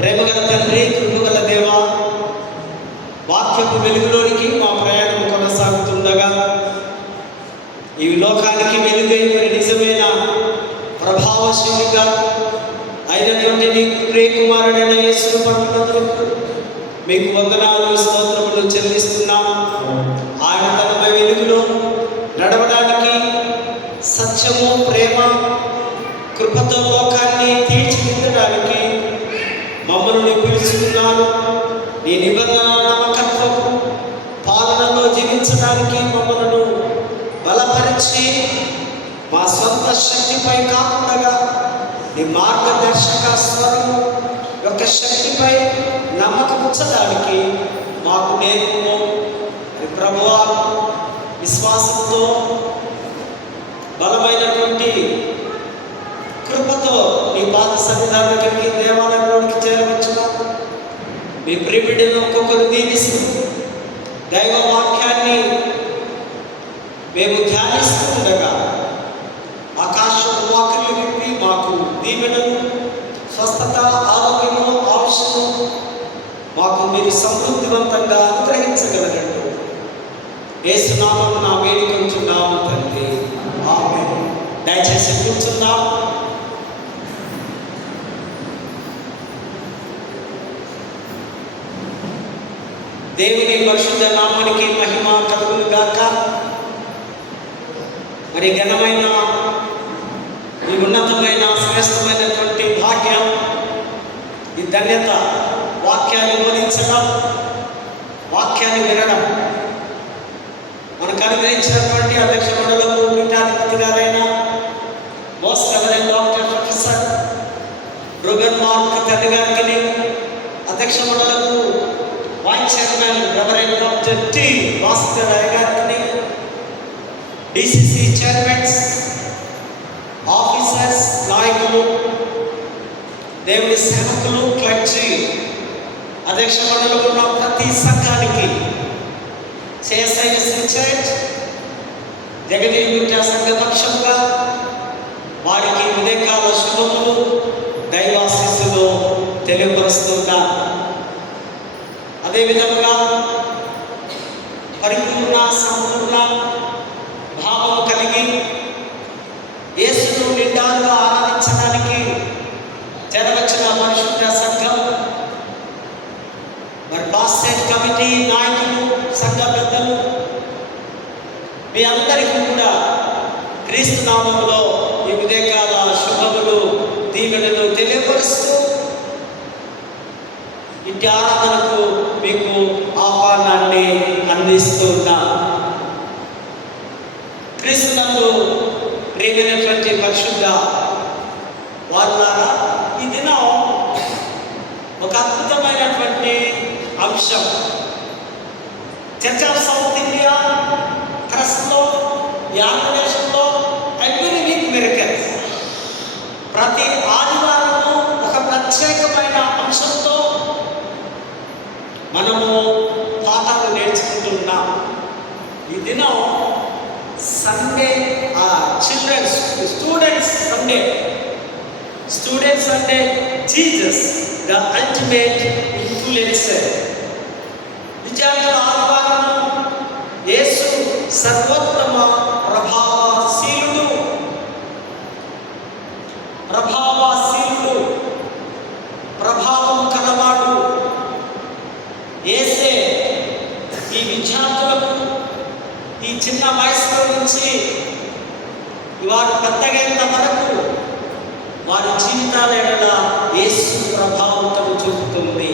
ప్రేమగల తండ్రి, కృపగల దేవా, వాక్యపు వెలుగులోనికి మా ప్రయాణం కొనసాగుతుండగా ఈ లోకానికి వెలుగైన నిజమైన ప్రభావశీలిగా అయినటువంటి నీ ప్రియకుమారుడైన యేసు పట్టినందుకు మీకు వందనాలు, స్తోత్రములు చెల్లిస్తున్నాము. ఆయన తన వెలుగులో నడవడానికి సత్యము, ప్రేమ, కృపతో లోకాన్ని తీర్చిదిద్దడానికి మమ్మల్ని పిలుచుకున్నారు. నీ నిబంధన నమ్మకత్వపు పాలనలో జీవించడానికి మమ్మల్ని బలపరిచి మా సొంత శక్తిపై కాకుండా నీ మార్గదర్శక స్వరము యొక్క శక్తిపై నమ్మకం ఉంచడానికి మాకు నేర్పు. ప్రభువా, విశ్వాసంతో బలమైనటువంటి కృపతో నీ పాద సన్నిధానానికి, దేవాలయంలోనికి చేరవచ్చుగా మీ ప్రియబిడ్డను ఒక్కొక్కరు దీవిస్తూ దైవ వాక్యాన్ని మేము ధ్యానిస్తూ ఉండగా ఆకాశం వాక్యలు విప్పి మాకు దీవెనలు, స్వస్థత, ఆరోగ్యము, ఆయుష్ను మాకు మీరు సమృద్ధివంతంగా అనుగ్రహించగలరండి. యేసు నామమున వేడుకొంచున్నాము తండ్రి, ఆమేన్. దయచేసి కూర్చున్నాం. దేవుని పరిశుద్ధ నామానికి మహిమ కలుగును గాక. మరి ఘనమైన ఈ ఉన్నతమైన శ్రేష్టమైనటువంటి భాగ్యం, ఈ ధన్యత, వాక్యాన్ని బోధించడం, వాక్యాన్ని వినడం మనకు అనుగ్రహించినటువంటి అధ్యక్ష మండలకు పీఠాధిపతి గారైన most reverend doctor professor Reuben Mark తండ్రి గారికి, అధ్యక్ష మండలకు vice chairman reverend doctor T Bhaskar గారికి, డిసిసి చైర్మన్స్, ఆఫీసర్స్, నాయకులు, దేవుని సేవకులు, క్లర్జీ, అధ్యక్ష మండలిలో ఉన్న ప్రతి సంఘానికి, సిఎస్ఐఎస్ చర్చ్ జగదీవిట సంఘ పక్షంగా వారికి ఉదయకాల శుభములు, దైవాశీస్సులు తెలియపరుస్తున్నా. అదేవిధంగా పరిపూర్ణ, సంపూర్ణ భావం కలిగి యేసును నిండాలుగా ఆరాధించడానికి చేరవచ్చిన పరిశుద్ధ సంఘం, మరి బాస్టేట్ కమిటీ నాయకులు, సంఘ పెద్దలు, మీ అందరికీ కూడా క్రీస్తు నామములో ఈ ఉదయకాల శుభములు, దీవెనలు తెలియపరుస్తూ ఇంటి ఆరాధనకు మీకు ఆహ్వానాన్ని అందిస్తున్నా. క్రీస్తునందు ప్రియమైనటువంటి పరిశుద్ధ వారులారా, ఈ దినం ఒక అద్భుతమైనటువంటి అంశం. చర్చ్ ఆఫ్ సౌత్ ఇండియా ట్రస్ట్లో, ఈ ఆంధ్రదేశంలో ఎవ్రీ వీక్ మిరకల్స్, ప్రతి ఆదివారము ఒక ప్రత్యేకమైన అంశంతో మనము పాఠాలు నేర్చుకుంటున్నాం. ఈ దినం సండే, చిల్డ్రన్స్ స్టూడెంట్స్ అంటే జీసస్ ద అల్టిమేట్ ఇన్ఫ్లుయెన్సర్. విద్యార్థుల ఆహ్వానం, యేసు సర్వోత్తమ ప్రభావశీలుడు, ప్రభావం కలవాడు. యేసే ఈ విద్యార్థులకు ఈ చిన్న వయసులో నుంచి వారు పెద్దగైన వరకు వారి జీవితాల ఎడల యేసు ప్రభావం చూపుతుంది.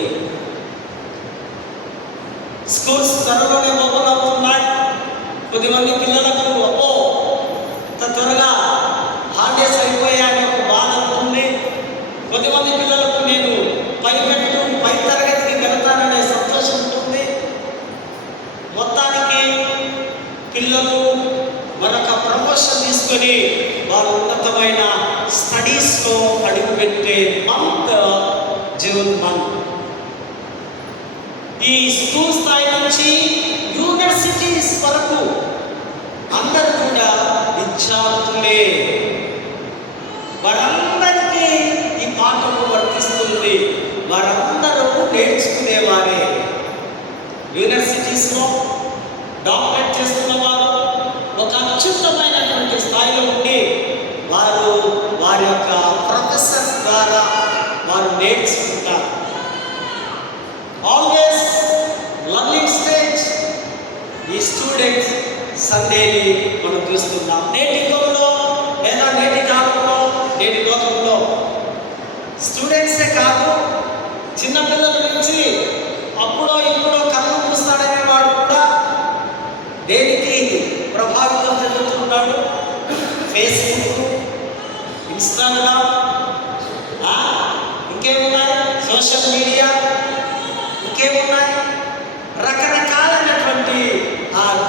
స్కూల్స్ త్వరలోనే ఓపెన్ అవుతున్నాయి. కొద్దిమంది పిల్లలకు త్వరగా హాలిడేస్ అయిపోయాయని ఒక బాధ ఉంటుంది. కొద్దిమంది పిల్లలకు నేను పై తరగతికి వెళతాననే సంతోషం ఉంటుంది. మొత్తానికి పిల్లలు మరొక ప్రమోషన్ తీసుకొని వారు ఉన్నతమైన స్టడీస్లో అడుగుపెట్టే మంత్ జూన్ మంత్. ఈ స్కూల్ స్థాయి నుంచి యూనివర్సిటీస్ వరకు అందరూ కూడా విద్యార్థులే. వారందరికీ ఈ పాఠము వర్తిస్తుంది. వారందరూ యూనివర్సిటీస్లో డాక్టరేట్ చేస్తున్న వారు ఒక అత్యుత్తమైనటువంటి స్థాయిలో ఉండి వారు వారి యొక్క ప్రొఫెసర్స్ ద్వారా వారు నేర్చుకుంటారు. ఆల్వేస్ లర్నింగ్ స్టేజ్ ఈ స్టూడెంట్స్ సండేని మనం చూస్తున్నాం. నేటి యుగంలో లేదా నేటి కాలంలో నేటి లోకంలో స్టూడెంట్సే కాదు, చిన్నపిల్లల నుంచి అప్పుడో ఇప్పుడో కళ్ళు మూస్తాడనే వాడు కూడా దేనికి ప్రభావితం చెందుతున్నాడు? ఫేస్బుక్, ఇన్స్టాగ్రామ్, ఇంకేమున్నాయి, సోషల్ మీడియా, ఇంకేమున్నాయి, రకరకాలైనటువంటి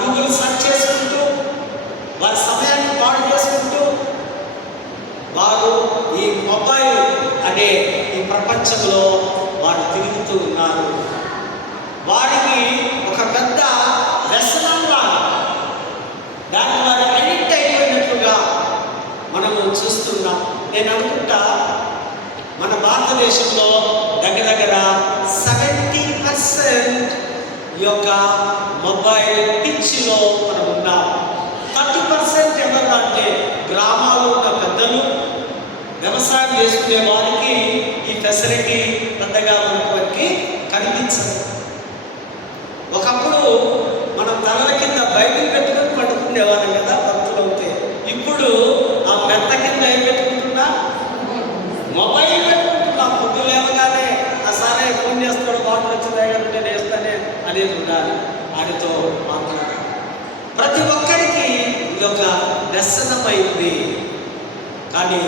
గూగుల్ సెర్చ్ చేసుకుంటూ వారి సమయాన్ని పాడు చేసుకుంటూ వారు ఈ మొబైల్ అనే ఈ ప్రపంచంలో వారు తిరుగుతూ ఉన్నారు. వారికి ఒక పెద్ద వ్యసనంలా దాన్ని వారు అడిక్ట్ అయిపోయినట్లుగా మనము చూస్తున్నాం. నేను అనుకుంటా మన భారతదేశంలో దగ్గర 70% ఈ యొక్క మొబైల్ పిచ్చిలో మనం ఉన్నాం. 30% ఎవరు అంటే గ్రామాల్లో ఉన్న పెద్దలు, వ్యవసాయం చేసుకునే వారికి ఈ ఫెసిలిటీ పెద్దగా మనకి కనిపించదు. ఒకప్పుడు మనం తలల కింద బైబిల్ పెట్టుకొని పడుకునేవాళ్ళం కదా భక్తులు అవుతే. ఇప్పుడు ఆ మెత్త కింద ఏం పెట్టుకుంటున్నా? మొబైల్ పెట్టుకుంటున్నా. పొద్దు లేవగానే సరే ఫోన్ చేస్తాడు, వాటర్ వచ్చిందా అంటే వేస్తానే అనేది ఉండాలి, ఆయనతో మాట్లాడాలి. ప్రతి ఒక్కరికి ఇది ఒక వ్యసనమైంది. కానీ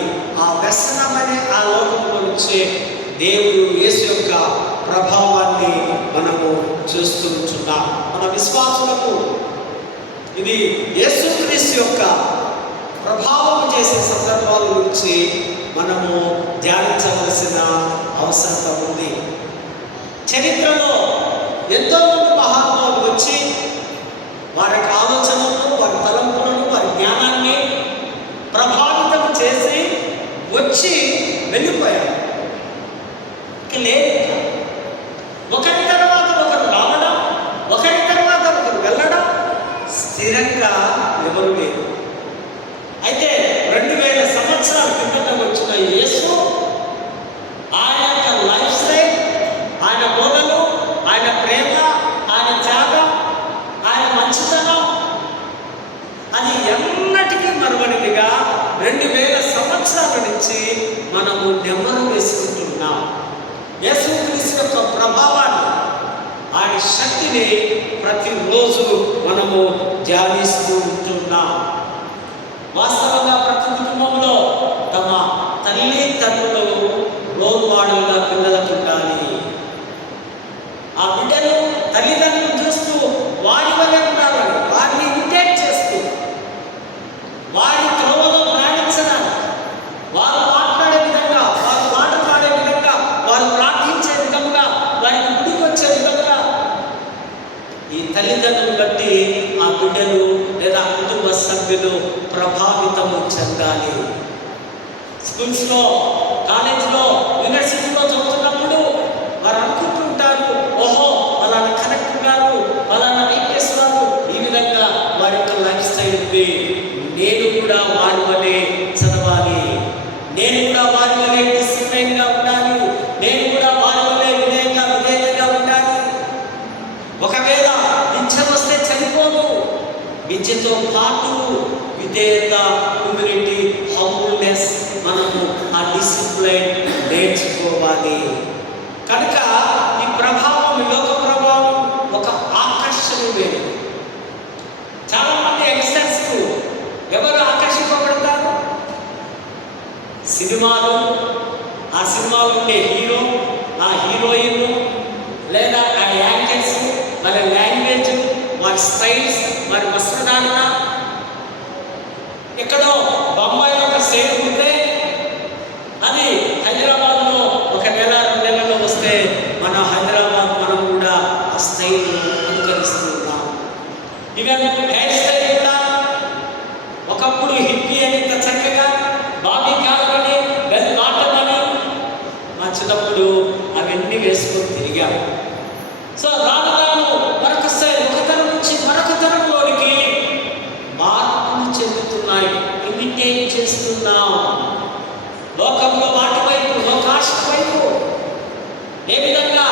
ఆ వ్యసనమనే ఆ లోకంలో నుంచే దేవుడు యేసు యొక్క ప్రభావాన్ని మనము చూస్తుంటున్నాం. మన విశ్వాసులకు ఇది యేసుక్రీస్తు యొక్క ప్రభావం చేసే సందర్భాల గురించి మనము ధ్యానించవలసిన అవసరం ఉంది. చరిత్రలో ఎంతోమంది మహాత్ములు వచ్చి వారి యొక్క ఆలోచనలను, వారి తలంపులను, వారి జ్ఞానాన్ని ప్రభావితం చేసి వచ్చి వెళ్ళిపోయారు. లేదు, ఒకరి తర్వాత ఒకరు రావడం, ఒకరి తర్వాత ఒకరు వెళ్ళడం, స్థిరంగా ఎవరు లేరు. అయితే 2000 సంవత్సరాల కిందట వచ్చిన యేసు ఆయన యొక్క లైఫ్ స్టైల్, ఆయన బోధలు, ఆయన ప్రేమ, ఆయన త్యాగం, ఆయన మంచితనం అది ఎన్నటికీ మరువనిదిగా 2000 సంవత్సరాల నుంచి మనము నెమ్మరు వేసుకుంటున్నాం. యేసుక్రీస్తు యొక్క ప్రభావాన్ని, ఆయన శక్తిని ప్రతిరోజు మనము ధ్యానిస్తూ ఉంటున్నాం. వాస్తవంగా ప్రతి కుటుంబంలో తమ తల్లిదండ్రులు రోల్ మోడల్గా పిల్లలకు ఉండాలి. ఆ బిడ్డలు తల్లిదండ్రులు చూస్తూ వారి వల్ల ఉండాలని, వారిని ఇమిటేట్ చేస్తూ వారి త్రోవలో ప్రయాణించడానికి, వారు మాట్లాడే విధంగా, వారు పాట పాడే విధంగా, వారు ప్రార్థించే విధంగా, వారికి గుడికి వచ్చే విధంగా ఈ తల్లిదండ్రులు బట్టి ఆ బిడ్డలు లేదా కుటుంబ సభ్యులు ప్రభావితము చెందాలి. స్కూల్స్లో, కాలేజీలో, యూనివర్సిటీలో చదువుతున్నప్పుడు వారు అనుకుంటుంటారు, ఓహో అలానా కలెక్టర్ గారు, అలానా ఐపీఎస్ గారు, ఈ విధంగా వారి యొక్క లైఫ్ స్టైల్ ఉంది, నేను కూడా వారి వలె చదవాలి, నేను కూడా వారి వలె డిసిప్లైన్గా ఉండాలి, నేను కూడా వారి వలె విధేయంగా ఉండాలి. ఒకవేళ విద్య వస్తే చనిపోదు, విద్యతో పాటు విధేయత, హ్యూమిలిటీ, హంబుల్నెస్ మనము ఆ డిసిప్లైన్ నేర్చుకోవాలి. కనుక ఈ ప్రభావం, లోక ప్రభావం ఒక ఆకర్షణీయమైనది. చాలామంది యంగ్స్టర్స్కు ఎవరు ఆకర్షింపబడతారు? సినిమాలు, ఆ సినిమాలో ఉండే హీరో, ఆ హీరోయిన్, లేదా ఆ యాంకర్స్, వారి లాంగ్వేజ్, వారి స్టైల్స్, వారి వస్త్రధారణ. ఎక్కడో బొంబాయిలో ఒక స్టైల్ ఉంటే అది హైదరాబాద్లో ఒక నెల 2 నెలల్లో వస్తే మన హైదరాబాద్ మనం కూడా ఆ స్టైల్ అనుకరిస్తూ ఉన్నాం. ఈవెన్ హెయిర్ స్టైల్ కూడా ఒకప్పుడు హిప్పీ అని ఇంత చక్కగా బాబీ కాలని, బెల్ బాటమ్ అని మా చిన్నప్పుడు అవన్నీ వేసుకొని తిరిగాము. సో రాను రాను మన లోకంలో వాటి వైపు, లోకాశ వైపు ఏ విధంగా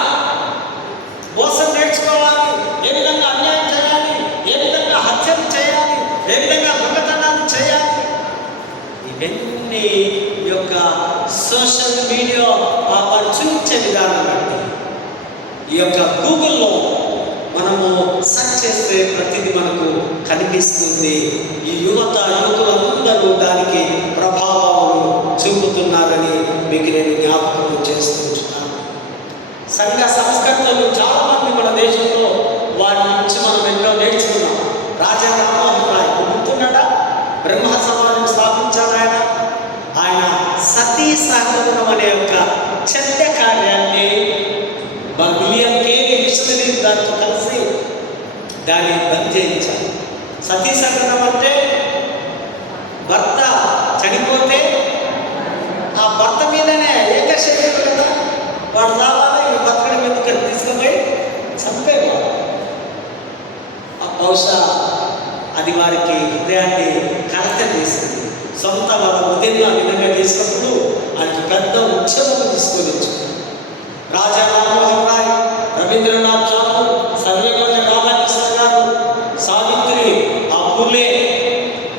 మోసం నేర్చుకోవాలి, ఏ విధంగా అన్యాయం చేయాలి, ఏ విధంగా హత్యలు చేయాలి, ఏ విధంగా దొంగతనాలు చేయాలి, ఇవన్నీ ఈ యొక్క సోషల్ మీడియా వారు చూపించే విధానం బట్టి ఈ యొక్క గూగుల్లో మనము సెర్చ్ చేస్తే ప్రతిదీ మనకు కనిపిస్తుంది. ఈ యువకులందరూ దానికి ప్రభావాలు చూపుతున్నారని మీకు నేను జ్ఞాపకం చేస్తుంటున్నాను. సంఘ సంస్కర్తలు చాలామంది మన దేశంలో వారి నుంచి మనం ఎన్నో నేర్చుకున్నాం. రాజా రామ్మోహన్ రాయ్ గుర్తున్నాడా? బ్రహ్మ సమాజం స్థాపించాడు ఆయన సతీ సహగమనం అనే ఒక చెడ్డ కార్యాన్ని విలియం కేరీ మిషనరీ దాంతో కలిసి దాన్ని బంద్ చేయించారు. సతీ సహగమనం అంటే భర్త చనిపోతే ఆ భర్త మీదనే ఏకశరీరం కదా, వాడు రావాలి ఈ బతకడం ఎందుకు తీసుకుపోయి చంపేవాడు. బహుశా అది వారికి హృదయాన్ని కలత చేసింది. సొంత వాళ్ళ ఉదయం ఆ విధంగా చేసినప్పుడు ఆయనకి పెద్ద ఉత్సవం తీసుకొని వచ్చారు. రాజా రామ్మోహన్ రాయ్, రవీంద్రనాథ్ ఠాగూర్, సర్వేపల్లి రాధాకృష్ణ గారు, సావిత్రి, పూలే,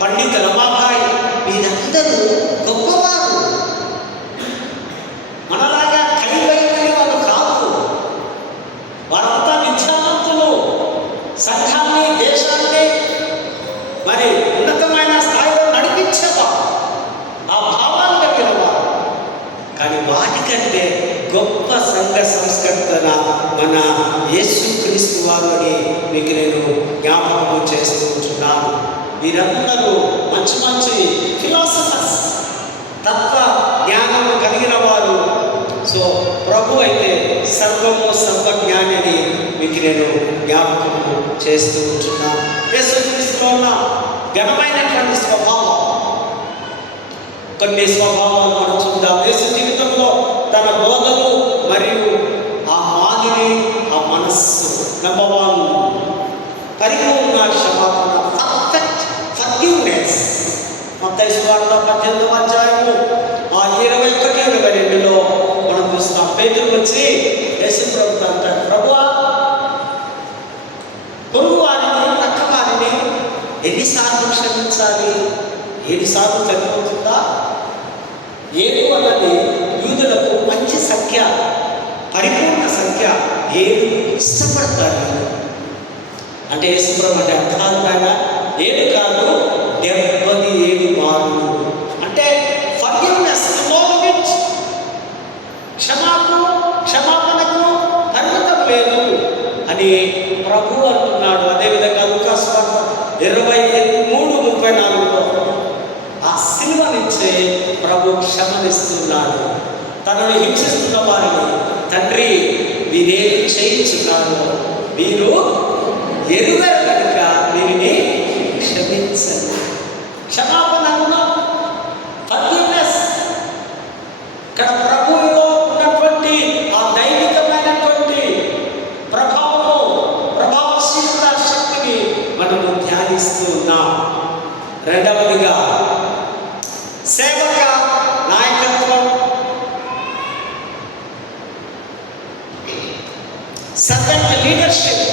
పండిత రమాబాయి, వీరందరూ గొప్పవారు. మనలాగా కలివైన వాళ్ళు కాదు. వారంతా విద్యావంతులు. సంఘాన్ని, దేశాన్ని మరి ఉన్నతమైన స్థాయిలో నడిపించేవారు. ఆ భావాలు కలిగిన వారు. కానీ వాటికంటే గొప్ప సంఘ సంస్కర్తన మన యేసుక్రీస్తు వారు అని మీకు నేను జ్ఞాపకం చేస్తూ ఉంటున్నాను. వీరందరూ మంచి మంచి ఫిలాసఫర్స్, తత్వ జ్ఞానము కలిగిన వారు. సో ప్రభు అయితే సర్వము సర్వజ్ఞాని అని మీకు నేను జ్ఞాపకము చేస్తూ ఉంటున్నాను. యేసుక్రీస్తులో ఉన్న ఘనమైనటువంటి స్వభావం, కొన్ని స్వభావాలు మనం చూద్దాం. యేసు జీవితంలో తన బోధలు మరియు ఆ మాదిరి, ఆ మనస్సు. నెంబర్ 1, పరిపూర్ణ క్షమాపణ, పర్ఫెక్ట్ ఫర్గివ్నెస్. మత్తయి సువార్త 18వ అధ్యాయము 21-22లో మనం చూస్తాం. పేతురు వచ్చి యేసు ప్రభుతో అంటాడు, ప్రభువా, పొరుగు వారిని, పక్క వారిని ఎన్నిసార్లు క్షమించాలి? 7 సార్లు సరిపోతుందా? 7 అన్నది యూదులకు మంచి సంఖ్య, పరిపూర్ణ సంఖ్య. 7 ఇష్టపడతారు. అంటే యేసుప్రభు అంటే అర్థాలు ఆయన 7 కాదు, 77 మార్లు. అంటే ఫర్గివ్నెస్, నో లిమిట్. క్షమాపణకు పరిమితం లేదు అని ప్రభు అంటున్నాడు. అదేవిధంగా లూకాసు వార్త 23:34లో ఆ సిలువ నుంచే ప్రభు క్షమనిస్తున్నాడు. తనను హింసిస్తున్న వారిని, తండ్రి వీరేమి చేయించున్నారు, వీరు ఎరుగరు కనుక వీరిని క్షమించండి. క్షమాపణను, ఫర్గివ్నెస్. ఇక్కడ ప్రభువులో ఉన్నటువంటి ఆ దైవికమైనటువంటి ప్రభావశీలత శక్తిని మనము ధ్యానిస్తూ ఉన్నాం. రెండవదిగా సేవక నాయకత్వం, సర్వెంట్ లీడర్షిప్.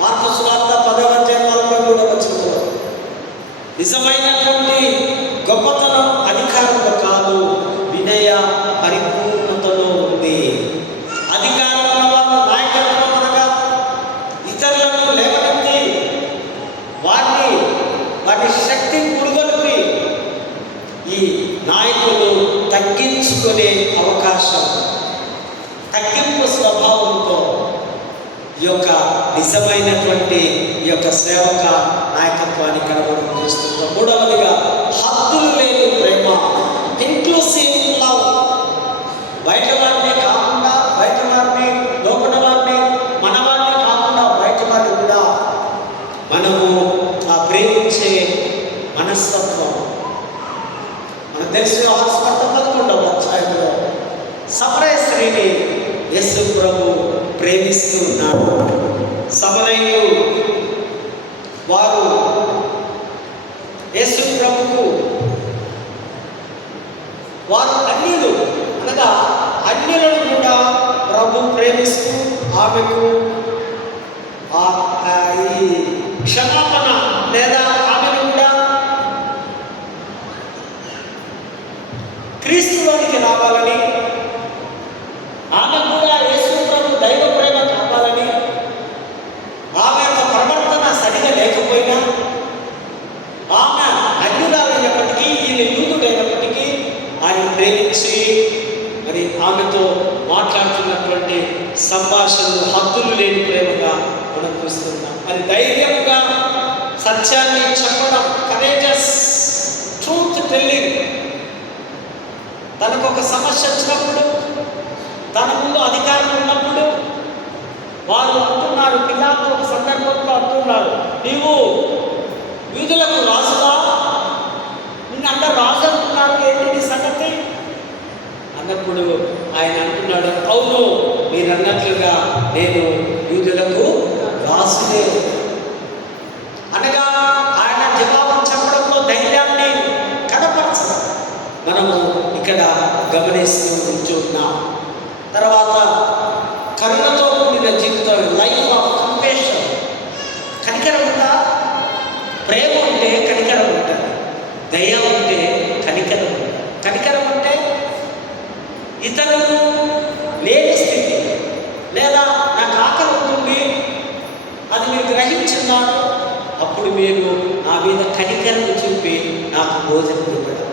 మార్కు సువార్త 10వ అధ్యాయం 43వ వచనంలో నిజమైనటువంటి గొప్పతనం అధికారంలో కాదు, వినయ పరిపూర్ణతలో ఉంది. అధికారం ఉన్నవారు నాయకత్వం అనగా ఇతరులను లేవనెత్తి వారి శక్తి పురుగొల్పి ఈ నాయకులు తగ్గించుకునే అవకాశం, తగ్గింపు స్వభావంతో ఈ యొక్క నిజమైనటువంటి ఈ యొక్క సేవక నాయకత్వాన్ని కనబడి చూస్తున్నాం. మూడవదిగా హద్దులు లేని ప్రేమ, ఇంక్లూసివ్ లవ్. బయట వారిని కాకుండా, బయట వారిని, లోపల వారిని, మన వారిని కాకుండా బయట వారిని కూడా మనము ప్రేమించే మనస్తత్వం. మనకు తెలిసి హాస్పిటల్ 11వ అధ్యాయంలో సమరయ స్త్రీని యేసు ప్రభు ప్రేమిస్తూ ఉన్నాడు. సమరయులు వారు యేసు ప్రభుకు వారు అన్యులు అనగా అన్యులను కూడా ప్రభు ప్రేమిస్తూ ఆమెకు ఈ క్షమాపణ లేదా ఆమెను కూడా క్రీస్తులోనికి రావాలని, ఆమె కూడా యేసు ప్రభు దైవ ప్రేమ కావాలని, ఆమె యొక్క ప్రవర్తన సరిగా లేకపోయినా, ఆమె అన్యురాలైనప్పటికీ ఈయన యూదుడైనప్పటికీ ఆయన ప్రేమించి మరి ఆమెతో మాట్లాడుతున్నటువంటి సంభాషణలు హద్దులు లేని ప్రేమగా మనం చూస్తున్నాం. మరి ధైర్యముగా సత్యాన్ని చెప్పడం, కరేజస్ ట్రూత్ టెల్లింగ్. తనకు ఒక సమస్య వచ్చినప్పుడు, తన ముందు అధికారం ఉన్నప్పుడు వారు అంటున్నారు, పిలాతు ఒక సందర్భంలో అంటున్నారు, నీవు యూదులకు రాజుగా, నిన్ను అందరూ రాజు అంటున్నారు, ఏంటి నీ సంగతి అన్నప్పుడు ఆయన అంటున్నాడు, అవును మీరు అన్నట్లుగా నేను యూదులకు రాజులే అనగా ఆయన జవాబు చెప్పడంలో ధైర్యాన్ని కనపరచడం మనము ఇక్కడ గమనిస్తూ ఉంటున్నాం. తర్వాత కరుణతో కూడిన జీవితం, లైఫ్ ఆఫ్ కంపేషన్. కనికరం ఉందా? ప్రేమ ఉంటే కనికరం ఉంటుంది, దయ ఉంటే కనికరం ఉంటుంది. కనికరం అంటే ఇతరులు లేని స్థితి, లేదా నాకు ఆకలి ఉంటుంది అది మీరు గ్రహించున్నారు, అప్పుడు మీరు నా మీద కనికరం చూపి నాకు భోజనం ఇవ్వడం.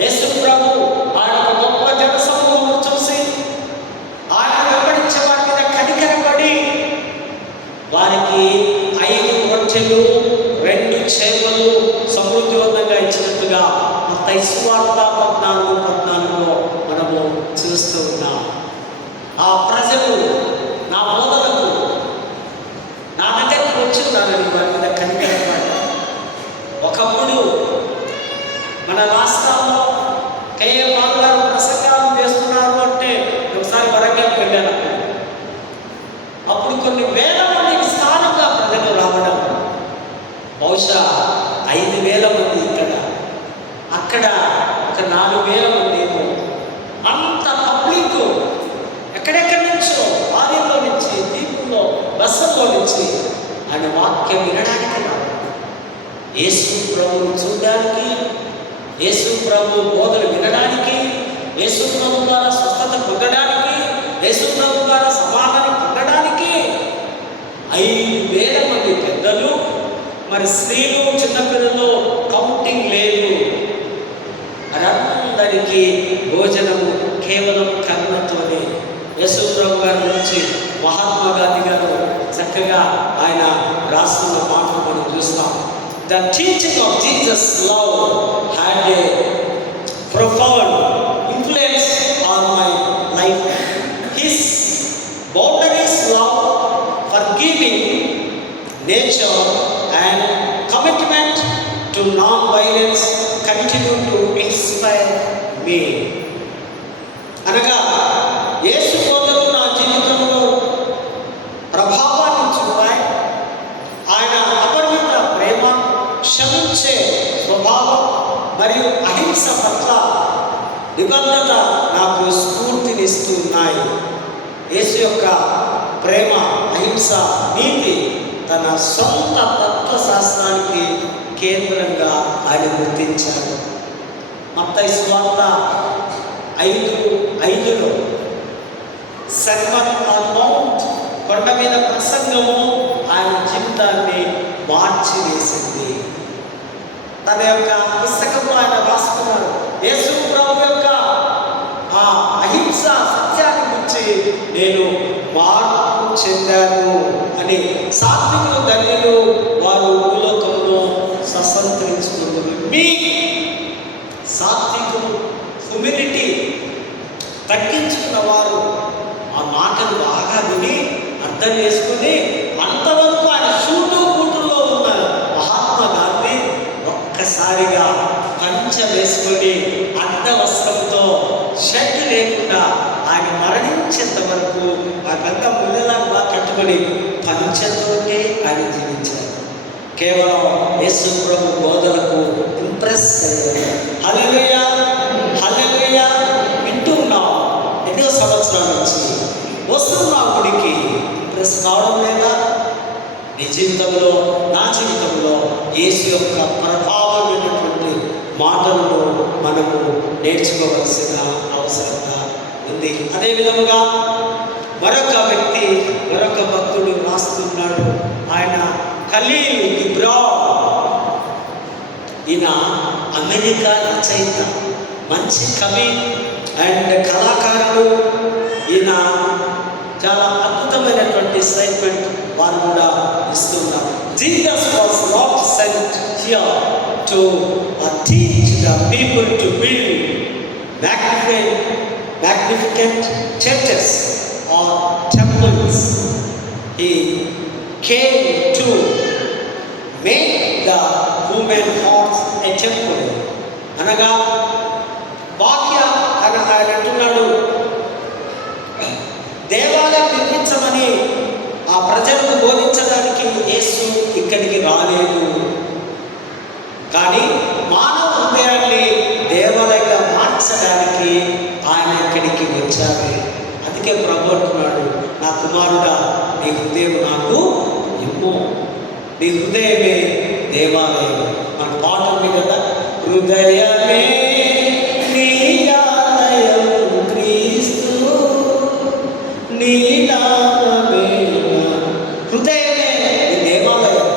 యేసు ప్రభు ఆయన గొప్ప జన సమూహం చూసి ఆయన వెంబడించే వారి మీద కనికరపడి వారికి 5 రొట్టెలు 2 చేపలు సమృద్ధివంతంగా ఇచ్చినట్టుగా మత్తయి సువార్త 14:14 మనము చూస్తూ ఉన్నాం. ఆ ప్రజలు నా బోధలకు నా దగ్గరికి వచ్చున్నారని వారి మీద కనికరపడి. ఒకప్పుడు మన రాష్ట్రాల్లో కేఏ బాబు గారు ప్రసంగాలు చేస్తున్నారు అంటే ఒకసారి వరంగల్కి వెళ్ళాను. అప్పుడు కొన్ని వేల మంది విస్తారంగా ప్రజలు రావడం, బహుశా 5,000 మంది ఇక్కడ, అక్కడ ఒక 4,000 మంది ఏమో. అంత పబ్లిక్ ఎక్కడెక్కడి నుంచో, ఆలయంలో నుంచి, దీపుల్లో, బస్సుల్లో నుంచి ఆయన వాక్యం వినడానికి రావడం, యేసు ప్రభువును చూడడానికి, యేసు ప్రభు బోధలు వినడానికి, యేసు ప్రభు ద్వారా స్వస్థత పొందడానికి, యేసు ప్రభు ద్వారా సమాధానం పొందడానికి 5,000 మంది పెద్దలు, మరి స్త్రీలు, చిన్నపిల్లలు కౌంటింగ్ లేదు. మరందరికీ భోజనము కేవలం కరుణతోనే. యేసు ప్రభు గారి నుంచి మహాత్మా గాంధీ గారు చక్కగా ఆయన రాస్తున్న మాటలు మనం చూస్తాం. The teaching of Jesus' love had a profound influence on my life. His boundless love, forgiving nature and commitment to non-violence continue to inspire me. అనగా యేసు బోధలు నా జీవితంలో ప్రభావాన్ని చూపాయి. ఆయన అపరిమిత ప్రేమ, క్షమించే స్వభావం మరియు అహింస పట్ల నిబద్ధత నాకు స్ఫూర్తినిస్తున్నాయి. యేసు యొక్క ప్రేమ, అహింస, నీతి తన సొంత తత్వశాస్త్రానికి కేంద్రంగా ఆయన గుర్తించాడు. మత్తయి సువార్త 5:5 సర్మన్ ఆన్ మౌంట్, కొండ మీద ప్రసంగము ఆయన జీవితాన్ని మార్చివేసింది. తన యొక్క పుస్తకంలో ఆయన రాసుకున్నాడు, యేసు ప్రభు యొక్క ఆ అహింస సత్యాన్ని గురించి నేను మార్పు చెందాను అని. సాత్వికులు ధన్యులు, వారు భూలోకంలో స్వతంత్రించుకున్నారు. మీ సాత్వికులు, హ్యూమిలిటీ, తగ్గించుకున్న వారు ఆ మాటలు బాగా విని అర్థం చేసుకుని, అంతవరకు ఆయన షూటు బూటుల్లో ఉన్న మహాత్మా గాంధీ ఒక్కసారిగా పంచ వేసుకొని అర్ధవస్త్రంతో షర్ట్ లేకుండా ఆయన మరణించేంత వరకు ఆ పెద్ద ముళ్ళలా కట్టుకొని పంచతోటే ఆయన జీవించారు. కేవలం యేసు ప్రభు బోధలకు ఇంప్రెస్ అయ్యారు. హల్లెలూయా. జీవితంలో, నా జీవితంలో యేసు యొక్క ప్రభావమైనటువంటి మాటలను మనము నేర్చుకోవలసిన అవసరత ఉంది. అదే విధముగా మరొక వ్యక్తి, మరొక భక్తుడు రాస్తున్నాడు. ఆయన ఖలీల్ గిబ్రాన్. ఈయన అమెరికా రచయిత, మంచి కవి అండ్ కళాకారుడు. ఈయన చాలా అద్భుతమైనటువంటి స్టేట్మెంట్ వారు కూడా ఇస్తున్నారు. Jesus was not cent here to teach the people to build magnificent churches or temples. He came to make the human hearts a temple. అనగా వాక్య ఆయన అంటున్నాడు, దేవాలయం నిర్మించమని ఆ ప్రజలకు బోధించడానికి యేసు ఇక్కడికి రాలేదు, కానీ మానవ హృదయాన్ని దేవాలయంగా మార్చడానికి ఆయన ఇక్కడికి వచ్చారు. అందుకే ప్రభు అంటున్నాడు, నా కుమారుడా, నీ హృదయం నాకు ఇమ్ము. నీ హృదయమే దేవాలయం. మన పాట ఉంది కదా, హృదయమే నీ ఆలయం క్రీస్తు, నీ నామమే. హృదయమే నీ దేవాలయం.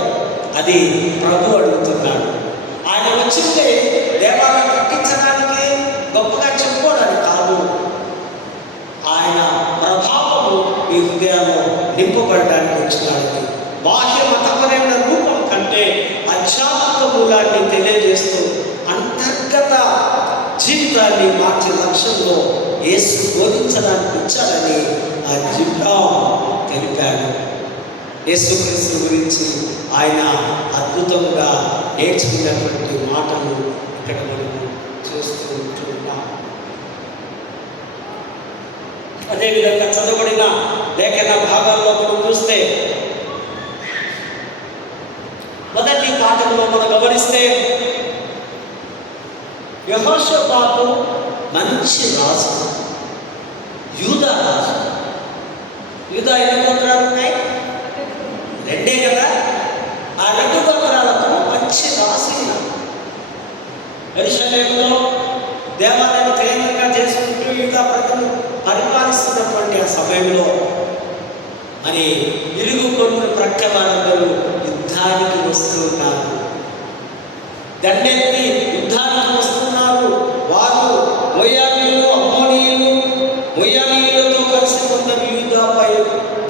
అది ప్రభు అడుగుతున్నాడు. ఆయన వచ్చింది దేవాలయం కట్టించడానికి, గొప్పగా చెప్పుకోవడానికి కాదు. ఆయన ప్రభావము ఈ హృదయాల్లో నింపబడడానికి వచ్చినాడు. బాహ్య మతపరమైన రూపం కంటే ఆధ్యాత్మిక మూలాన్ని తెలియజేస్తూ అంతర్గత జీవితాన్ని మార్చే లక్ష్యంలో యేసు బోధించడానికి వచ్చారని ఆ జిబ్రాన్ తెలిపాడు. యేసుక్రీస్తు గురించి ఆయన అద్భుతంగా నేర్చుకున్నటువంటి మాటలు ఇక్కడ మనము చూస్తూ ఉంటున్నాం. అదేవిధంగా చదవబడిన లేఖన భాగాల్లో మనం చూస్తే మొదటి పాఠంలో మనం గమనిస్తే యెహోషాపాతు మంచి రాజు, యూదా రాజు. యూదా ఎన్ని గోత్రాలు ఉన్నాయి? 2 కదా. ఆ 2 గోత్రాలకు మంచి రాజు. యెరూషలేములో దేవాలయాన్ని కేంద్రంగా చేసుకుంటూ యూదా ప్రజలు పరిపాలిస్తున్నటువంటి ఆ సమయంలో మరి ఇరుగు పొరుగు ప్రక్క వారందరూ యుద్ధానికి వస్తున్నారు, దండెత్తి యుద్ధానికి వస్తున్నారు. వారు మోయాబీయులు, అమ్మోనీయులు, మోయాబీయులతో కలిసి కొందరు యూదాపై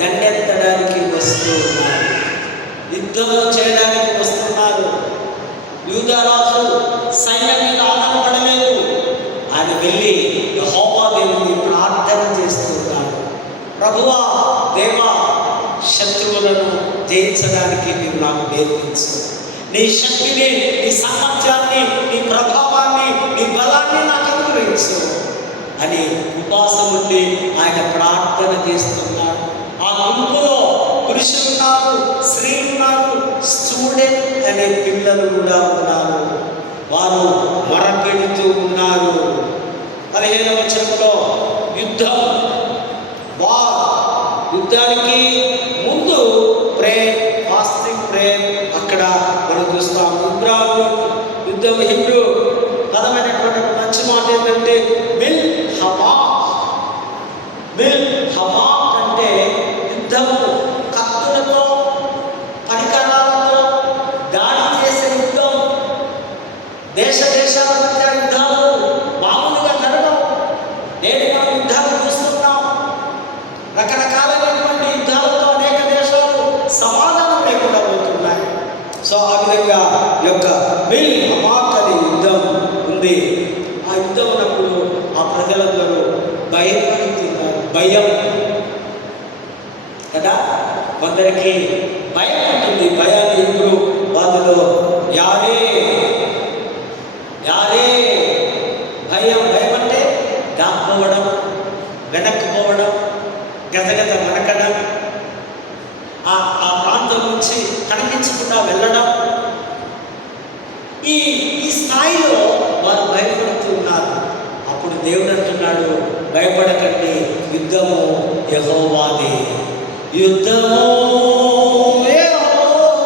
దండెత్తడానికి వస్తున్నారు, యుద్ధము చేయడానికి వస్తున్నారు. యూదా రాజు సైన్యం మీద ఆధారపడలేదు. ఆయన వెళ్ళి యెహోవా దేవుని ప్రార్థన చేస్తున్నాడు. ప్రభువా, దేవా, శత్రువులను జయించడానికి నీవు నాకు నేర్పించు. నీ శక్తిని, నీ సామర్థ్యాన్ని, నీ ప్రభావాన్ని, నీ బలాన్ని నాకు అనుగ్రహించు అని ఉపవాసం ఉండి ఆయన ప్రార్థన చేస్తున్నాడు. ఆ గుంపులో పురుషులు ఉన్నారు, స్త్రీలు ఉన్నారు, స్టూడెంట్ అనే పిల్లలు కూడా ఉన్నారు. వారు మొరపెడుతూ ఉన్నారు. 15వ వచనంలో యుద్ధం, యుద్ధానికి ముందు ప్రేయర్, ఫాస్టింగ్ ప్రేయర్ అక్కడ మనం చూస్తాం. యుద్ధం హిబ్రూ పదమైనటువంటి మంచి మాట ఏంటంటే మిల్ హమాక్. మిల్ హమాక్ అంటే యుద్ధము, కత్తులతో, పరికరాలతో దాడి చేసే యుద్ధం. దేశ దేశాల మధ్య యుద్ధాలు మామూలుగా జరగవు. నేడు మనం యుద్ధాలు చూస్తున్నాం. రకరకాలైనటువంటి యుద్ధాలతో అనేక దేశాలు సమాధానం లేకుండా పోతున్నాయి. సో ఆ విధంగా యొక్క మిల్ హమాక్ అనే యుద్ధం ఉంది. ఆ యుద్ధం ఉన్నప్పుడు ఆ ప్రజలందరూ భయపడుతున్నారు. భయం కదా, కొందరికి భయం ఉంటుంది. భయాన్ని ఇప్పుడు వాళ్ళలో యారే యారే భయం. భయం అంటే దాక్కోవడం, వెనక్కిపోవడం, గజగజ వనకడం, ఆ ప్రాంతం నుంచి కనిపించకుండా వెళ్ళడం. ఈ స్థాయిలో వారు భయపడుతూ ఉన్నారు. అప్పుడు దేవుడు అంటున్నాడు, భయపడకండి, యుద్ధము యెహోవాదే, యుద్ధము యెహోవాదే.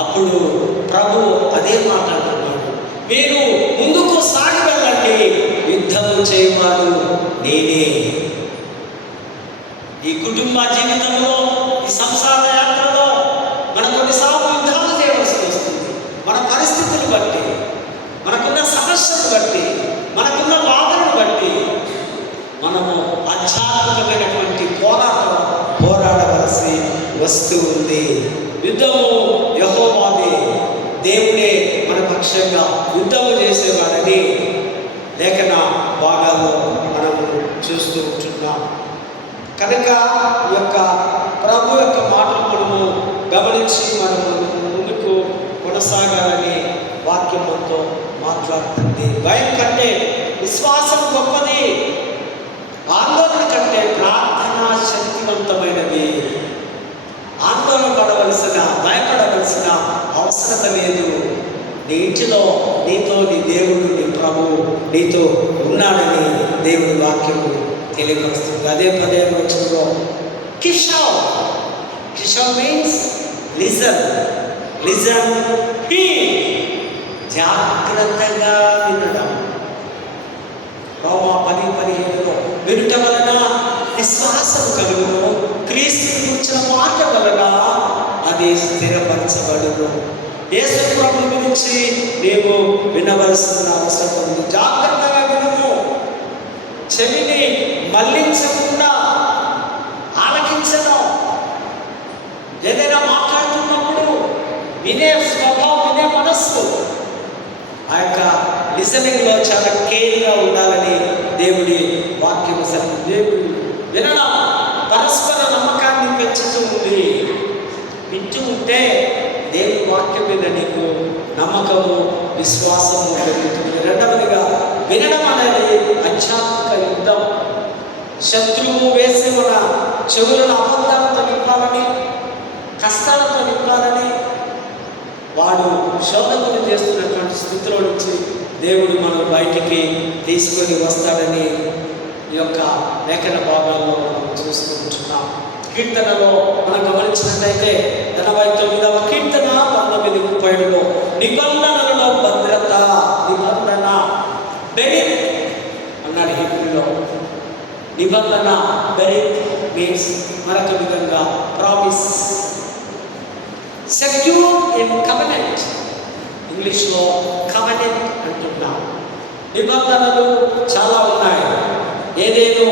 అప్పుడు ప్రభు అదే మాట అంటున్నాడు, మీరు ముందుకు సాగి వెళ్ళండి, యుద్ధము చేయవాడు నేనే. ఈ కుటుంబ జీవితంలో, ఈ సంసార యాత్రలో మనం కొన్నిసార్లు యుద్ధాలు చేయవలసి వస్తుంది. మన పరిస్థితులు బట్టి, మనకున్న సమస్యను బట్టి, మనకున్న బాధలను బట్టి మనము ఆధ్యాత్మికమైనటువంటి పోరాడవలసి వస్తూ ఉంది. యుద్ధము యెహోవాదే, దేవుడే మన పక్షంగా యుద్ధము చేసేవాడని లేఖన భాగాల్లో మనము చూస్తూ ఉంటున్నాం. కనుక ఈ యొక్క ప్రభు యొక్క మాటలు మనము గమనించి మనము ముందుకు కొనసాగాలని వాక్యం మనతో మాట్లాడుతుంది. భయం కంటే విశ్వాసం గొప్పది, ఆందోళన కంటే ప్రార్థన శక్తివంతమైనది. ఆందోళన పడవలసిన, భయపడవలసిన అవసరత లేదు. నీ ఇంటిలో నీతో నీ దేవుడు, నీ ప్రభు నీతో ఉన్నాడని దేవుడి వాక్యము తెలియపరుస్తుంది. అదే 15వ వచనంలో కిషావ్, కిషావ్ మీన్స్ లిజన్, లిజన్ హీ, జాగ్రత్తగా వినడం. రోమా 10:15లో వినుట వలన విశ్వాసం కలుగును, క్రీస్తు గురించిన మాట వలన అది స్థిరపరచబడును. యేసు ప్రభు గురించి నీవు వినవలసిన అవసరం ఉంది. జాగ్రత్తగా వినము, చెవిని మళ్లించకుండా ఆలకించడం. ఏదైనా మాట్లాడుతున్నప్పుడు వినే స్వభావం, వినే మనస్సు, ఆ యొక్క లిసనింగ్లో చాలా కేర్గా ఉండాలని దేవుడి వాక్యం దేవుడు వినడం పరస్పర నమ్మకాన్ని పెంచుతూ ఉంది. వింటూ ఉంటే దేవుడి వాక్యం మీద నీకు నమ్మకము, విశ్వాసము పెరుగుతుంది. రెండవదిగా వినడం అనేది ఆధ్యాత్మిక యుద్ధం. శత్రువు వేసే మన చెవులను అబద్ధాలతో నింపాలని, కష్టాలతో నింపాలని, వాడు శోధకులు చేస్తున్నటువంటి స్థితిలో నుంచి దేవుడు మనం బయటికి తీసుకొని వస్తాడని ఈ యొక్క లేఖన భాగాల్లో మనం చూస్తూ ఉంటున్నాం. కీర్తనలో మనం గమనించినట్లయితే 89వ కీర్తన 19:37లో నిబంధనలలో భద్రత, నిబంధన బెరిత్ అన్నాడు హీబ్రూలో. నిబంధన బెరిత్ మీన్స్ మరొక విధంగా ప్రామిస్, సెక్యూర్ ఇన్ కవెనెంట్, ఇంగ్లీష్లో కవెనెంట్ అంటున్నాం. నిబంధనలు చాలా ఉన్నాయి. ఏదేను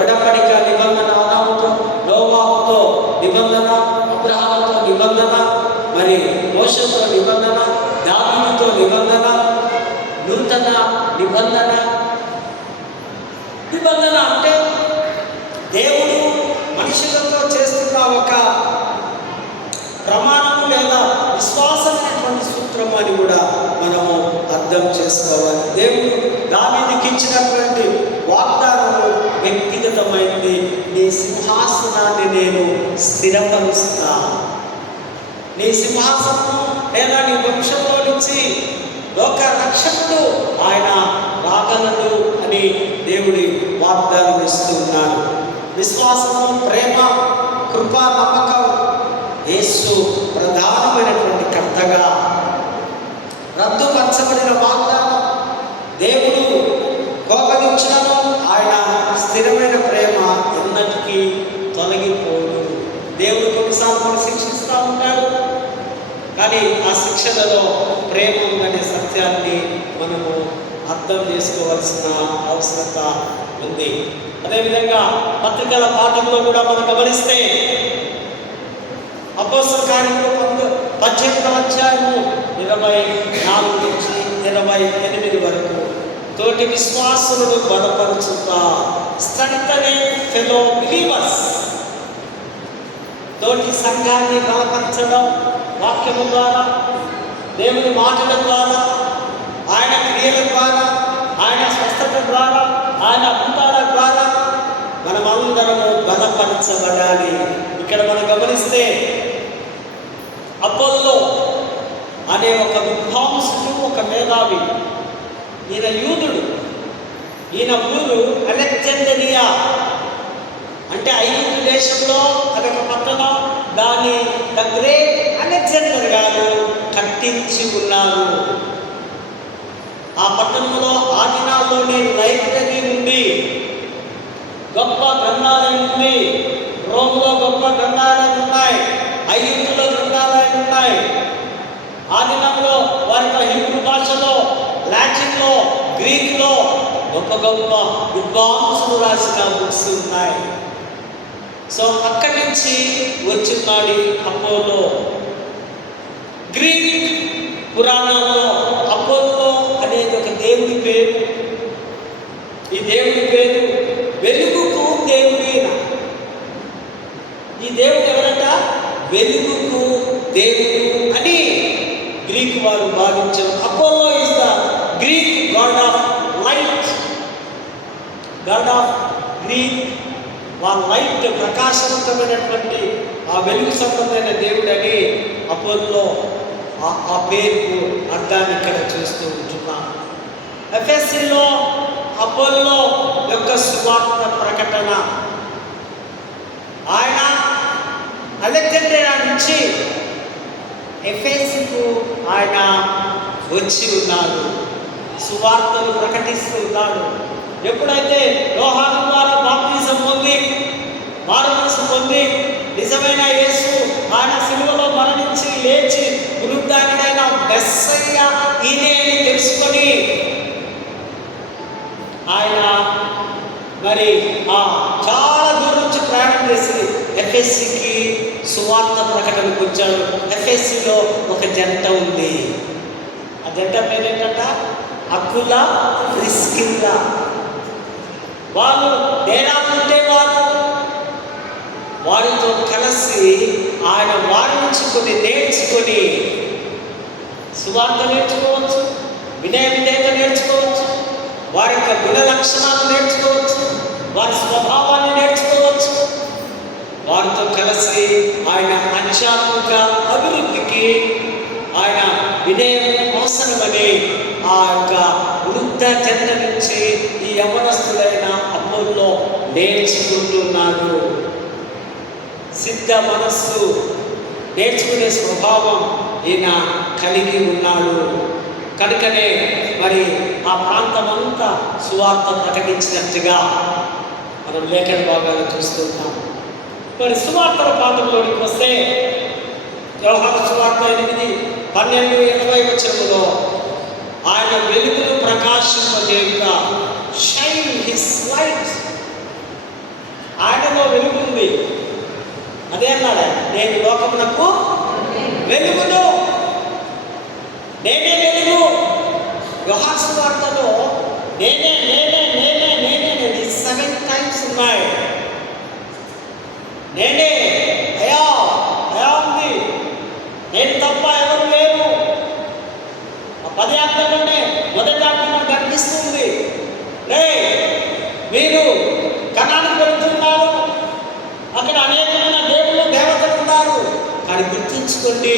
ఒడంబడిక నిబంధన, ఆదాముతో నోవాహుతో నిబంధన, అబ్రహాముతో నిబంధన, మరి మోషేతో నిబంధన, దావీదుతో నిబంధన, నూతన నిబంధన. నిబంధన అంటే దేవుడు మనుషులతో చేస్తున్న ఒక ప్రమాణము లేదా విశ్వాసమైనటువంటి సూత్రం అని కూడా మనము అర్థం చేసుకోవాలి. దేవుడు దావీదుకి ఇచ్చినటువంటి వాగ్దానము వ్యక్తిగతమైనది. నీ సింహాసనాన్ని నేను స్థిరపరుస్తా, నీ సింహాసనం లేదా నీ వంశంలో నుంచి లోక రక్షకుడు ఆయన రాగలడు అని దేవుడి వాగ్దానం ఇస్తూ ఉన్నాడు. విశ్వాసము, ప్రేమ, కృప, నమ్మకం యేసు ప్రధానమైనటువంటి కర్తగా రద్దుపరచబడిన వాగ్దానం. దేవుడు కోపగించినను ఆయన స్థిరమైన ప్రేమ ఎన్నటికీ తొలగిపోదు. దేవుడు కొన్నిసార్లు మనం శిక్షిస్తూ ఉంటాడు, కానీ ఆ శిక్షణలో ప్రేమ ఉందనే సత్యాన్ని మనము అర్థం చేసుకోవాల్సిన అవసరత ఉంది. అదేవిధంగా పత్రికల పాఠంలో కూడా మనం గమనిస్తే అపోస్తల కార్యములు 18వ అధ్యాయము 24 నుంచి 28 వరకు తోటి విశ్వాసులను బలపరుచుతా, స్ట్రెంథెనింగ్ ఫెలో బిలీవర్స్, తోటి సంఘాన్ని బలపరచడం వాక్యము ద్వారా, దేవుని మాటల ద్వారా, ఆయన క్రియల ద్వారా, ఆయన స్వస్థత ద్వారా, ఆయన అద్భుతాల ద్వారా మనమందరము బలపరచబడాలి. ఇక్కడ మనం గమనిస్తే అపోల్లో అనే ఒక విద్వాంసుడు, ఒక మేధావి, ఈయన యూదుడు. ఈయన ఊరు అలెగ్జాండ్రియా, అంటే ఐగుప్తు దేశంలో అదొక పట్టణం. దాన్ని ద గ్రేట్ అలెగ్జాండర్ గారు కట్టించి ఉన్నారు. ఆ పట్టణంలో ఆ దినాల్లోనే లైబ్రరీ ఉంది, గొప్ప గ్రంథాలయం ఉంది. రోమ్లో గొప్ప గ్రంథాలయాలు ఉన్నాయి, ఐగుప్తులో గ్రంథాలయాలు ఉన్నాయి. ఆ దినంలో వారి హిబ్రూ భాషలో, లాటిన్లో, గ్రీకులో గొప్ప గొప్ప విద్వాంసులు రాసిన బుక్స్ ఉన్నాయి. సో అక్కడి నుంచి వచ్చినాడు అపోలో. గ్రీక్ పురాణాల్లో అపోలో అనేది ఒక దేవుడి పేరు. ఈ దేవుడి పేరు వెలుగుకు దేవుడైన. ఈ దేవుడు ఎవరట? వెలుగుకు దేవుడు అని గ్రీక్ వారు భావించారు. Apollo is the Greek God of light. God of Greek వాళ్ళ లైట్, ప్రకాశవంతమైనటువంటి ఆ వెలుగు సంబంధమైన దేవుడని అపోలో ఆ పేరుకు అర్థాన్ని ఇక్కడ చూస్తూ ఉంటున్నాం. ఎఫెసీలో అపోలో యొక్క సువార్త ప్రకటన. ఆయన అలెగ్జాండ్రియా నుంచి ఎఫెసుకు ఆయన వచ్చి ఉన్నాడు, సువార్తను ప్రకటిస్తూ ఉన్నాడు. ఎప్పుడైతే యోహాను ద్వారా బాప్తిజం పొంది మారుమనసు పొంది నిజమైన యేసు ఆయన సిలువలో మరణించి లేచి పునరుద్ధానుడైన మెస్సయ్య ఈయనే అని తెలుసుకొని ఆయన మరి చాలా దూరం నుంచి ప్రయాణం చేసి ఎఫెసీకి సువార్త ప్రకటనకు వచ్చాడు. ఎఫెసీలో ఒక జంట ఉంది. ఆ జంట పేరు ఏంటంట? అకులా, ప్రిస్కిల్లా. వాళ్ళు నేరాలు ఉండేవారు. వారితో కలిసి ఆయన వారి నుంచి కొన్ని నేర్చుకొని సువార్త నేర్చుకోవచ్చు, వినయ విధేయత నేర్చుకోవచ్చు, వారి యొక్క గుణ లక్షణాలు నేర్చుకోవచ్చు, వారి స్వభావాన్ని నేర్చుకోవచ్చు. వారితో కలిసి ఆయన ఆధ్యాత్మిక అభివృద్ధికి ఆయన వినయం అవసరమని ఆ యొక్క వృద్ధ జంట నుంచి ఈ యవనస్తులైన అపోలో నేర్చుకుంటున్నాడు. సిద్ధ మనస్సు, నేర్చుకునే స్వభావం ఈయన కలిగి ఉన్నాడు. కనుకనే మరి ఆ ప్రాంతం అంతా సువార్త ప్రకటించినట్టుగా మనం లేఖన భాగాలు చూస్తున్నాం. మరి సువార్తల ప్రాంతంలోనికి వస్తే యోహాను సువార్త 8:12-20 ఆయన వెలుగును ప్రకాశింపజేయుట, షైన్ హిస్ లైట్. ఆయనలో వెలుగు ఉంది. అదే అన్నాడు, నేను లోకమునకు వెలుగును, నేనే వెలుగు. యోహాను సువార్తలో నేనే నేనే నేనే నేనే నేనే 7 times ఉన్నాయి. నేనే అయా అయా ఉంది, నేను తప్ప ఎవరు లేరు. ఆ 10 ఆజ్ఞల్లోనే మొదటి ఆజ్ఞ కనిపిస్తుంది, మీరు కనానికి వెళ్తున్నారు, అక్కడ అనేకమైన దేవుళ్ళు దేవతలు ఉన్నారు, కానీ గుర్తుంచుకోండి,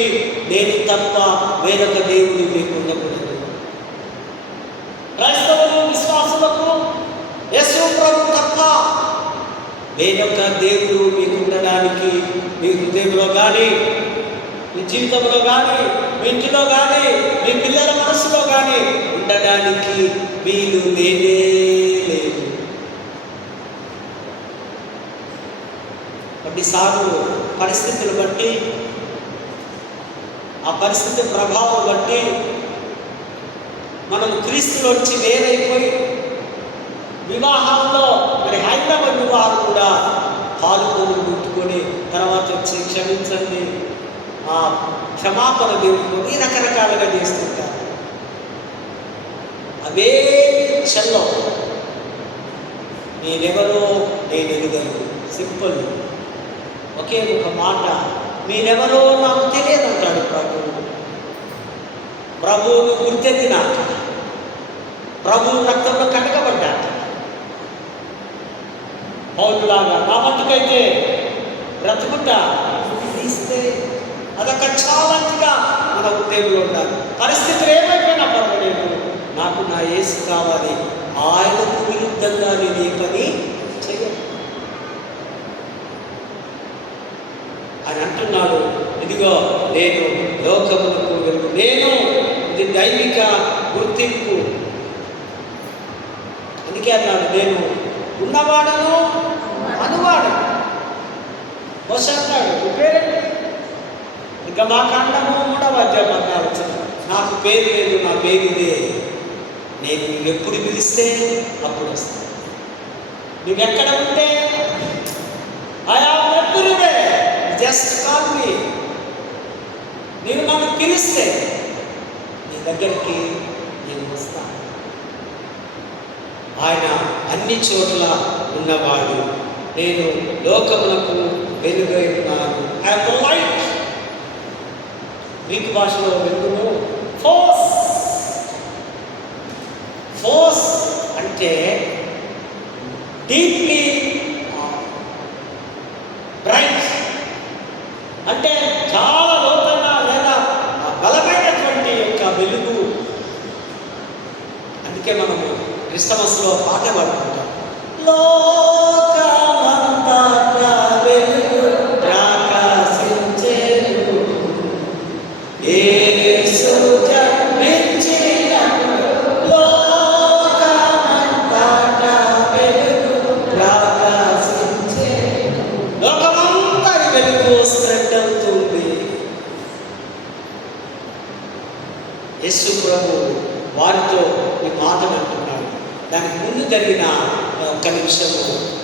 నేను తప్ప వేరొక దేవుడు మీకు ఉండకూడదు. క్రైస్తవులు విశ్వాసులకు యేసు ప్రభు తప్ప వేరొక దేవుడు మీకు ఉండడానికి మీ హృదయంలో కానీ, మీ జీవితంలో కానీ, మీ ఇంటిలో కానీ, మీ పిల్లల మనసులో కానీ ఉండడానికి వీలు లేనే లేదు. కొన్నిసార్లు పరిస్థితులు బట్టి, ఆ పరిస్థితి ప్రభావం బట్టి మనం క్రీస్తులో వచ్చి వేరైపోయి వివాహాల్లో, మరి హైదరాబాద్ వివాహాలు కూడా పాల్గొని ముట్టుకొని తర్వాత వచ్చి క్షమించండి, క్షమాపణ దేవుని రకరకాలుగా చేస్తుంటారు. అవే చల్లో నేనెవరో నేను ఎరుగను. సింపుల్, ఒకే ఒక మాట, మీరెవరో నాకు తెలియదు అంటాడు ప్రభువు. ప్రభువును గుర్తెరిగినాక, ప్రభువు రక్తంలో కడగబడ్డాక, పౌరులాగా నా మట్టుకైతే బ్రతుకుంటా తీస్తే అదొక ఛాలెంజ్గా మన ఉద్యోగంలో ఉండాలి. పరిస్థితులు ఏమైపోయినా పర్వాలేదు, నాకు నా యేసు కావాలి, ఆయనకు విరుద్ధంగా నేను ఏ పని చెయ్యను. ఆయన అంటున్నాడు, ఇదిగో నేను లోకమునకు వెలుగు, నేను దైవిక గుర్తింపు. అందుకే అన్నాడు, నేను ఉన్నవాడను అనువాడు. మోషే అంటాడు, నీ పేరేంటి? ఇంకా మా కాండము 3వ అధ్యాయం నాకు పేరు లేదు, నా పేరు ఇదే. నేను నువ్వు ఎప్పుడు పిలిస్తే అప్పుడు వస్తాను. నువ్వెక్కడ ఉంటే I am everywhere, just call me. నీవు నన్ను పిలిస్తే నీ దగ్గరికి నేను వస్తాను. ఆయన అన్ని చోట్ల ఉన్నవాడు. నేను లోకములకు వెలుగై ఉన్నాను. I am the light. Greek భాషలో వెలుగును ఫోస్. ఫోస్ అంటే డీప్లీ బ్రైట్, అంటే చాలా లోతైన లేదా బలమైనటువంటి యొక్క వెలుగు. అందుకే మనము క్రిస్టమస్లో పాట పాడుకుంటాం, లోకమంతటా వెలుగు ప్రకాశించెను, యేసు జన్మించినప్పుడు లోకమంతటా వెలుగు ప్రకాశించెను. లోకమంతా వెలుగు స్ప్రెడ్ అవుతుంది. యేసు ప్రభు వారితో ఈ మాటలు అంటున్నాడు. దానికి ముందు జరిగిన ఒక నిమిషము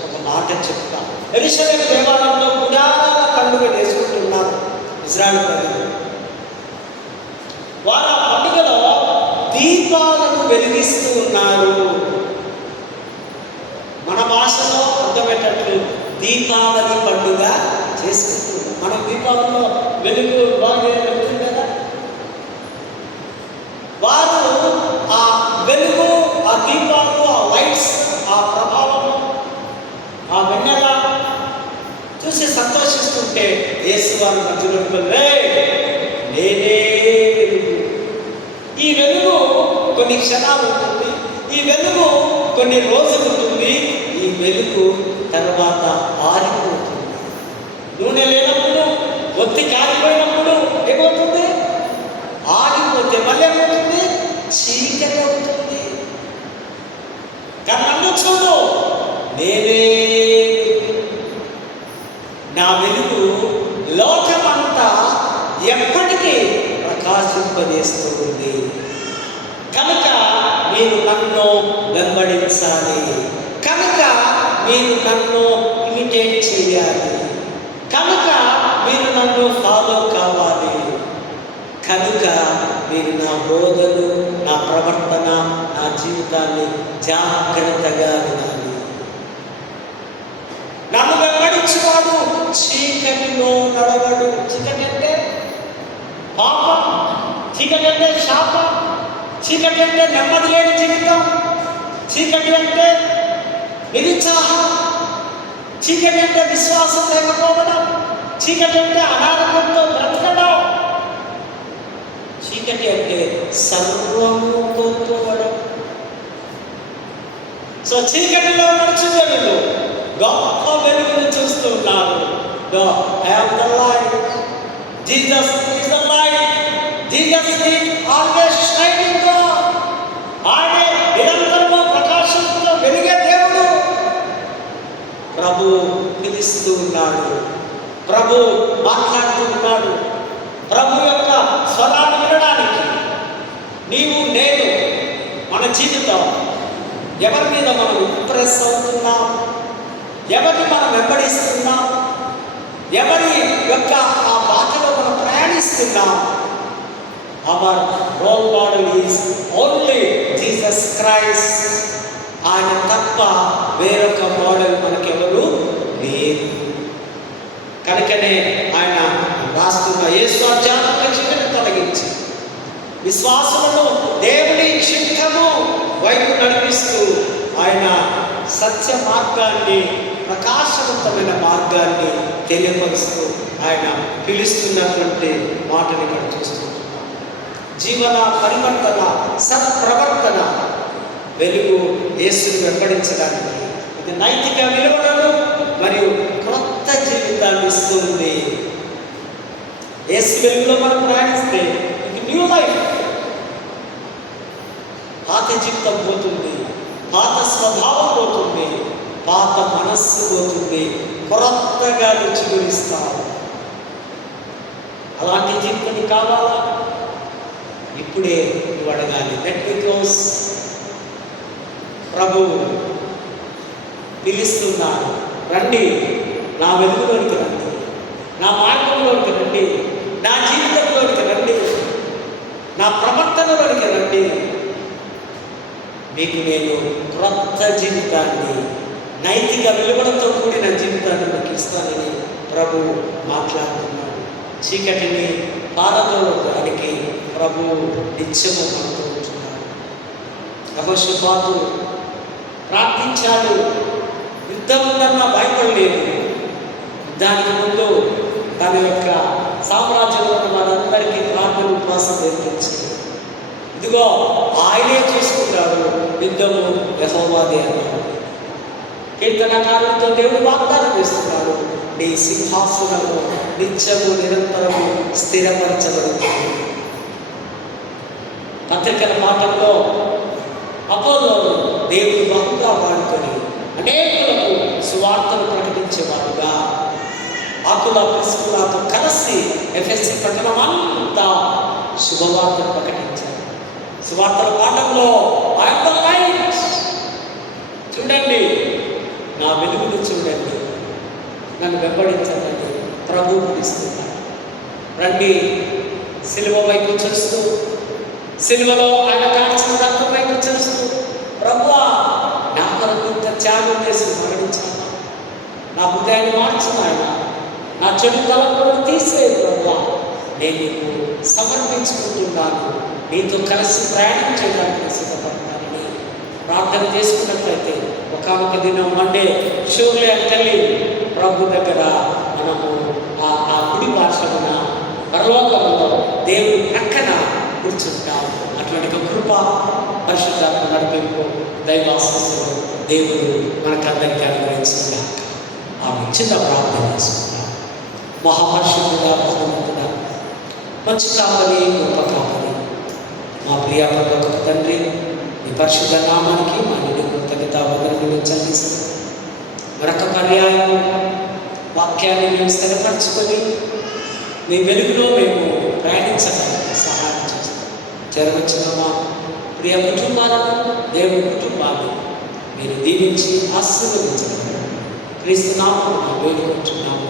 ఒక మాట చెప్తా. యెరూషలేము దేవాలయంలో గుడారాల పండుగ చేసుకుంటున్నారు ఇజ్రాయేల్ ప్రజలు. వారు ఆ పండుగలో దీపాలను వెలిగిస్తూ ఉన్నారు. మన భాషలో అర్థమయ్యేటట్లు దీపావళి పండుగ చేసుకుంటున్నాం. మనం దీపావళిలో వెలుగు బాగా వెలుగుతుంది కదా. వారు ఆ వెలుగు, ఆ దీపాలు, ఆ లైట్స్, ఆ ప్రభావం, ఆ వెన్నెల చూసి సంతోషిస్తుంటే యేసు వారి మధ్యలో నేనే వెలుగు. ఈ వెలుగు కొన్ని క్షణాలు ఉంటుంది, ఈ వెలుగు కొన్ని రోజులు ఉంటుంది, ఈ వెలుగు తర్వాత ఆరిపోతుంది. నూనె లేనప్పుడు, ఒత్తి కారిపోయినప్పుడు ఏమవుతుంది? ఆగిపోతే మళ్ళీ ఏమవుతుంది? చీకటి అవుతుంది. కానీ నన్ను చూడు, నేనే నా వెలుగు లోకమంతా ఎప్పటికీ ప్రకాశింపజేస్తూ ఉంది. కనుక మీరు నన్ను వెంబడించాలి, కనుక మీరు నన్ను ఇమిటేట్ చేయాలి, కనుక మీరు నన్ను ఫాలో కావాలి, కనుక మీరు నా బోధలు, నా ప్రవర్తన, నా జీవితాన్ని జాగ్రత్తగా వినాలి. నన్ను వెంబడించువాడు చీకటిలో నడవడు. చీకటి అంటే పాపం, చీకటి అంటే శాపం, చీకటి అంటే నెమ్మది లేని జీవితం, చీకటి అంటే నిరుత్సాహం, చీకటి అంటే విశ్వాసం లేకపోవడం, చీకటి అంటే అనారోగ్యంతో బ్రతకడం, చీకటి అంటే సర్వము కోల్పోవడం. సో చీకటిలో నడుచుదలు గొప్ప వెలుగును చూస్తున్నారు. I am the light. Jesus is the light. Jesus is always shining God. ఆయనే నిరంతరము ప్రకాశంతో వెలిగే దేవుడు. ప్రభు పిలుస్తూ ఉన్నాడు, ప్రభు మాట్లాడుతూ ఉన్నాడు. ప్రభు యొక్క స్వరాన్ని వినడానికి నీవు నేను మన జీవితం ఎవరి మీద మనం ఇంప్రెస్ అవుతున్నాం, ఎవరిని మనం వెంబడిస్తున్నాం, ఎవరి యొక్క ఆ బాటలో మనం ప్రయాణిస్తున్నాం. Our role model is only Jesus Christ. ఆయన తప్ప వేరొక మోడల్ మనకెవరు లేదు. కనుకనే ఆయన రాస్తున్న యేసు ఆధ్యాత్మిక చీకటిని తొలగించి విశ్వాసులను దేవుని చిత్తము వైపు నడిపిస్తూ ఆయన సత్య మార్గాన్ని, ప్రకాశవంతమైన మార్గాన్ని తెలియపరుస్తూ ఆయన పిలుస్తున్నటువంటి మాటని ఇక్కడ చూస్తున్నాం. జీవన పరివర్తన, సత్ప్రవర్తన, వెలుగు యేసుని వెంబడించడానికి ఇది నైతిక విలువలను మరియు క్రొత్త జీవితాన్ని ఇస్తుంది. యేసు వెలుగులో మనం ప్రయాణిస్తే ఇది న్యూ లైఫ్. జీవితం పోతుంది, పాత స్వభావం పోతుంది, పాత మనస్సు పోతుంది, కొత్తగా చిగురిస్తావు. అలాంటి జీవితం కావాలా? ఇప్పుడే నువ్వు అడగాలి. Let me close. ప్రభు పిలుస్తున్నాడు, రండి, నా వెలుగులోనికి రండి, నా మార్గంలోనికి రండి, నా జీవితంలోనికి రండి, నా ప్రవర్తనలోనికి రండి. మీకు నేను క్రొత్త జీవితాన్ని, నైతిక విలువలతో కూడిన జీవితాన్ని మీకు ఇస్తానని ప్రభు మాట్లాడుతున్నాడు. చీకటిని పారదోలడానికి ప్రభు నిత్యము మనతో ఉంటున్నాడు. యెహోషాపాతు ప్రార్థించాడు, యుద్ధం ఉందన్న భయపడలేదు. దానికి ముందు తన యొక్క సామ్రాజ్యంలో ఉన్న వారందరికీ ప్రార్థన ఉపవాసం నేర్పించి, ఇదిగో ఆయనే చూసుకుంటాడు, యుద్ధము యెహోవాదే అన్నాడు. కీర్తనకారులతో దేవుడు వాగ్దానం చేస్తున్నాడు, నీ సింహాసనము నిత్యము నిరంతరము స్థిరపరచబడుతుంది. పత్రికల పాఠంలో అపోల్లోను దేవుడు బహుగా వాడుకొని అనేకులకు సువార్తను ప్రకటించేవాడుగా ఆకుల ప్రిస్కులతో కలిసి ఎఫెసీ పట్టణం అంతా శుభవార్తను ప్రకటించారు. సువార్తల పాఠంలో చూడండి, నా వెలుగును చూడండి, నన్ను వెంబడించండి ప్రభు పిలుస్తున్నాడు. రండి, సిలువ వైపు చూస్తూ, సిలువలో ఆయన కాల్చిన రక్తం వైపు చూస్తూ, ప్రభువా నా కొరకు ఇంత త్యాగం చేసి మరణించాను, నా హృదయాన్ని మార్చిన ఆయన, నా చెడు తలంపులను తీసేది ప్రభువా, నేను నీకు సమర్పించుకుంటున్నాను, నీతో కలిసి ప్రయాణం చేయడానికి సిద్ధపడతానని ప్రార్థన చేసుకున్నట్లయితే ఒకానొక దినం మండే షూర్లే తల్లి ప్రభు దగ్గర మనము ఆ కుడి పార్శ్వమున పరలోకంలో దేవుడి ప్రక్కన కూర్చుంటాం. అటువంటి ఒక కృప, పరిశుద్ధాత్మ నడిపింపు, దైవాశీస్సులు దేవుడు మనకందరికీ అనుగ్రహించుకున్నాక ఆమె చిన్న ప్రార్థన చేసుకుంటాం. మహాపరిశుద్ధుడా, మహోన్నతుడా, మంచి కాపరి, గొప్ప కాపరి, మా ప్రియ పరలోకపు తండ్రి, మీ పరిశుద్ధ నామానికి మా నిండు కృతజ్ఞత వందనములు చెల్లిస్తాం. మరొక పర్యాయం వాక్యాన్ని మేము స్థిరపరచుకొని మీ వెలుగులో మేము ప్రయాణించడానికి సహాయం చేస్తాం. చేరవచ్చిన మా ప్రియ కుటుంబాలను, దేవుని కుటుంబాన్ని మీరు దీవించి ఆశీర్వదించగలరు. క్రీస్తు నామమున వేడుకుంటున్నాము.